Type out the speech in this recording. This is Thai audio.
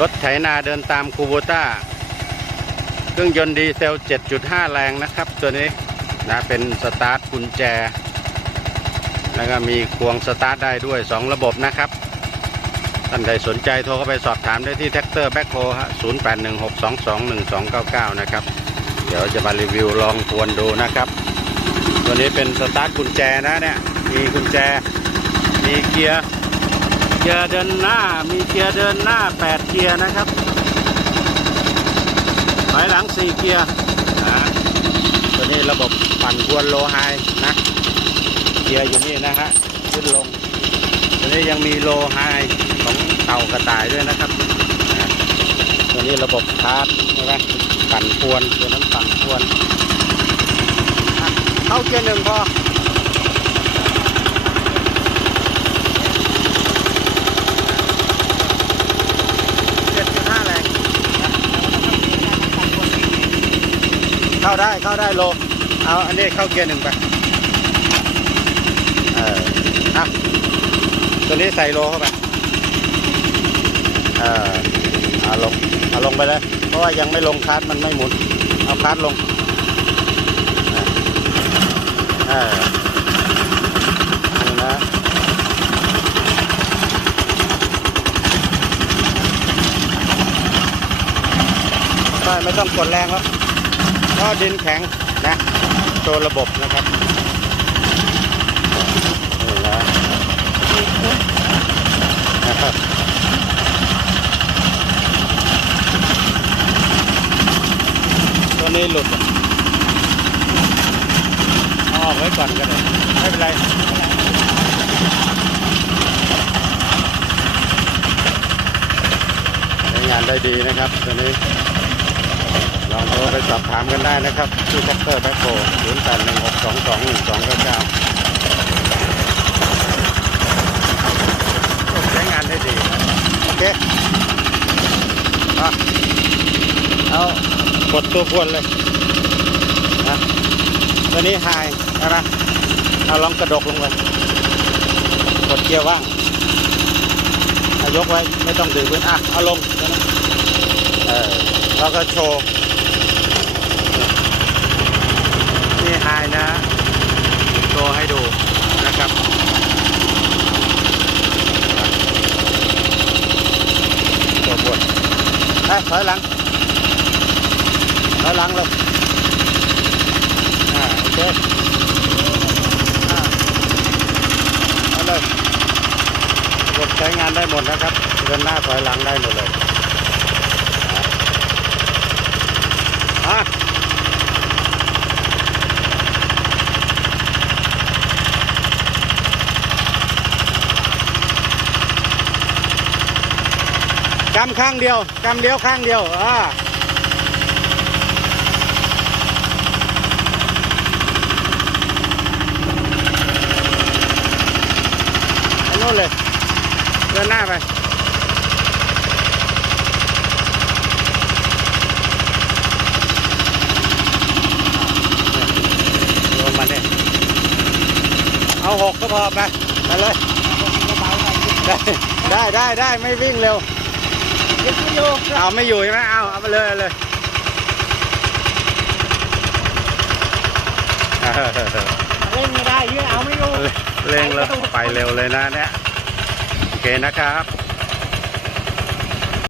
รถไถนาเดินตามคูโบต้า เครื่องยนต์ดีเซล 7.5 แรงนะครับ ตัวนี้นะเป็นสตาร์ทกุญแจ แล้วก็มีควงสตาร์ทได้ด้วย 2 ระบบนะครับ ท่านใดสนใจโทรเข้าไปสอบถามได้ที่แท็กเตอร์แบ็คโฮฮะ0816221299 นะครับ เดี๋ยวจะมารีวิวลองทวนดูนะครับ ตัวนี้เป็นสตาร์ทกุญแจนะเนี่ย มีกุญแจ มีเกียร์ เกียร์เดินหน้ามีเกียร์เดินหน้า 8 เกียร์นะครับถอยหลัง 4 เกียร์นะตัวนี้ระบบปั่นทวนโลไฮนะเกียร์อยู่นี่นะฮะขึ้นลงตัวนี้ยังมีโลไฮของเต่ากระต่ายด้วยนะครับนะตัวนี้ระบบคาร์ดใช่ไหมปั่นทวนตัวนั้นปั่นทวน เข้าเกียร์หนึ่งพอ เจ็ดจุดห้าแรง เข้าได้เข้าได้โล เอาอันนี้เข้าเกียร์หนึ่งไป เอออะตัวนี้ใส่โลเข้าไป เออเอาลงเอาลงไปเลย เพราะว่ายังไม่ลงคาร์ดมันไม่หมุน เอาคาร์ดลง เออนี่นะไม่ต้องกดแรงครับ เพราะดินแข็งนะตัวระบบนะครับนะนะครับตัวนี้หลุดออาออกไว้ก่อนก็ได้ไม่เป็นไรงานได้ดีนะครับตัวนี้ ลองโทรไปสอบถามกันได้นะครับที่แท็กเตอร์แบ็คโฮ0 8 1 6 2 2 1 2 9 9ใช้งานได้ดีโอเคมาเอากดตัวพวนเลยนะตัวนี้ไฮนะเอาลองกระดกลงไปกดเกียร์ว่างยกไว้ไม่ต้องดึงพื้นอะเอาลงเออแล้วก็โชว์ นี่ไฮนะโชว์ให้ดูนะครับตัวบนไปถอยหลังถอยหลังเลยอ่าโอเคอ่าเอาเลยระบบใช้งานได้หมดนะครับเดินหน้าถอยหลังได้หมดเลยอะ กำข้างเดียวกำเดียวข้างเดียวอ่าอันนู้นเลยเดินหน้าไปโยนมาเนี่ยเอาหกก็พอไปไปเลยได้ได้ได้ไม่วิ่งเร็ว เอาไม่อยู่ใช่ไหมเอาเอาไปเลยเอาเลยเออเล่นไม่ได้ยืดเอาไม่อยู่เร่งเลยไปเร็วเลยนะเนี่ยโอเคนะครับ